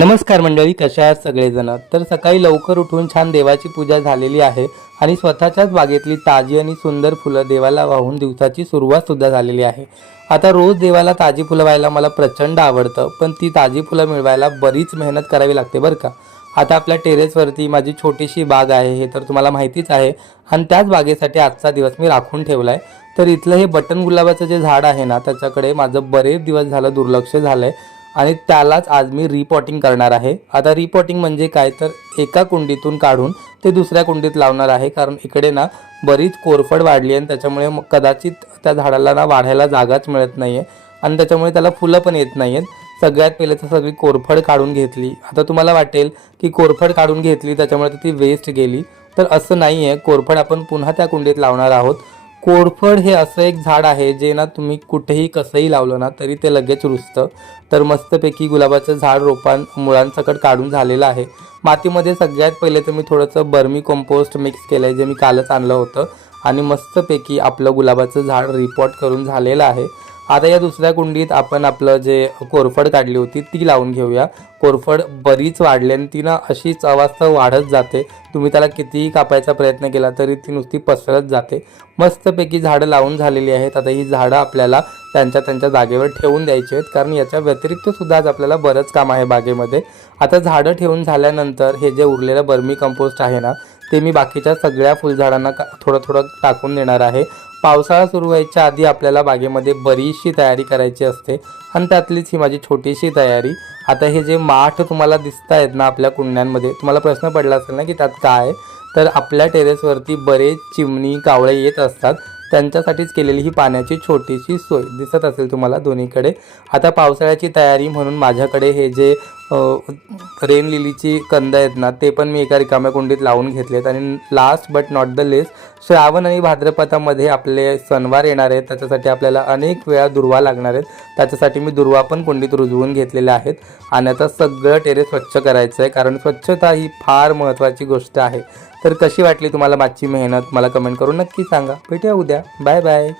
नमस्कार मंडळी, कशा आहात सगळेजण? तर सकाळी लवकर उठून छान देवाची पूजा झालेली आहे आणि स्वतःच्याच बागेतली ताजी आणि सुंदर फुलं देवाला वाहून दिवसाची सुरुवात सुद्धा झालेली आहे। आता रोज देवाला ताजी फुलं व्हायला मला प्रचंड आवडतं, पण ती ताजी फुलं मिळवायला बरीच मेहनत करावी लागते बरं का। आता आपल्या टेरेसवरती माझी छोटीशी बाग आहे, हे तर तुम्हाला माहितीच आहे, आणि त्याच बागेसाठी आजचा दिवस मी राखून ठेवलाय। तर इथलं हे बटन गुलाबाचं जे झाड आहे ना, त्याच्याकडे माझं बरेच दिवस झालं दुर्लक्ष झालंय आणि त्यालाच आज मी रिपॉटिंग करणार आहे। आता रिपॉटिंग म्हणजे काय, तर एका कुंडीतून काढून ते दुसऱ्या कुंडीत लावणार आहे, कारण इकडे ना बरीच कोरफड वाढली आणि त्याच्यामुळे कदाचित त्या झाडाला ना वाढायला जागाच मिळत नाहीये आणि त्याच्यामुळे त्याला फुलं पण येत नाहीयेत। सगळ्यात पहिले तर सगळी कोरफड काढून घेतली। आता तुम्हाला वाटेल की कोरफड काढून घेतली त्याच्यामुळे ती वेस्ट गेली, तर असं नाही आहे। कोरफड आपण पुन्हा त्या कुंडीत लावणार आहोत। कोरफड हे असं एक झाड आहे जे ना तुम्ही कुठेही कसंही लावलं ना तरी ते लगेच रुजतं। तर मस्तपैकी गुलाबाचं झाड मुळांसकट काढून झालेलं आहे। मातीमध्ये सगळ्यात पहिले तर मी थोडंसं बर्मी कंपोस्ट मिक्स केलं आहे, जे मी कालच आणलं होतं, आणि मस्तपैकी आपलं गुलाबाचं झाड रिपॉट करून झालेलं आहे। आता या दुसऱ्या कुंडीत आपण आपलं जे कोरफड काढली होती ती लावून घेऊया। कोरफड बरीच वाढली आणि ती ना अशीच अवास्तव वाढत जाते, तुम्ही त्याला कितीही कापायचा प्रयत्न केला तरी ती नुसती पसरत जाते। मस्तपैकी झाडं लावून झालेली आहेत। आता ही झाडं आपल्याला त्यांच्या जागेवर ठेवून द्यायची आहेत, कारण याच्या व्यतिरिक्त सुद्धा आज आपल्याला बरंच काम आहे बागेमध्ये। आता झाडं ठेवून झाल्यानंतर हे जे उरलेलं बर्मी कंपोस्ट आहे ना, ते मी बाकीच्या सगळ्या फुलझाडांना थोडं थोडं टाकून देणार आहे। पावसाळा सुरू व्हायच्या आधी आपल्याला बागेमध्ये बरीचशी तयारी करायची असते आणि त्यातलीच ही माझी छोटीशी तयारी। आता हे जे माठ तुम्हाला दिसत आहेत ना आपल्या कुंड्यांमध्ये, तुम्हाला प्रश्न पडला असेल ना की त्यात काय आहे, तर आपल्या टेरेसवरती बरेच चिमणी कावळे येत असतात, त्यांच्यासाठीच केलेली ही पाण्याची छोटीशी सोय दिसत असेल तुम्हाला दोन्हीकडे। आता पावसाळ्याची तयारी म्हणून माझ्याकडे हे जे रेन लिलीची कंद आहेत ना, ते पण मी एका रिकाम्या कुंडीत लावून घेतलेत। आणि last but not the list, Shravan आणि भाद्रपदामध्ये आपले सणवार येणार आहेत, त्याच्यासाठी आपल्याला अनेक वेळा दुर्वा लागणार आहेत। त्याच्यासाठी मी दुर्वा पण कुंडीत रुजवून घेतलेले आहेत आणि आता सगळं टेरेस स्वच्छ करायचं आहे, कारण स्वच्छता ही फार महत्त्वाची गोष्ट आहे। तर कशी वाटली तुम्हाला माझी मेहनत मला कमेंट करून नक्की सांगा। भेटूया उद्या, बाय बाय।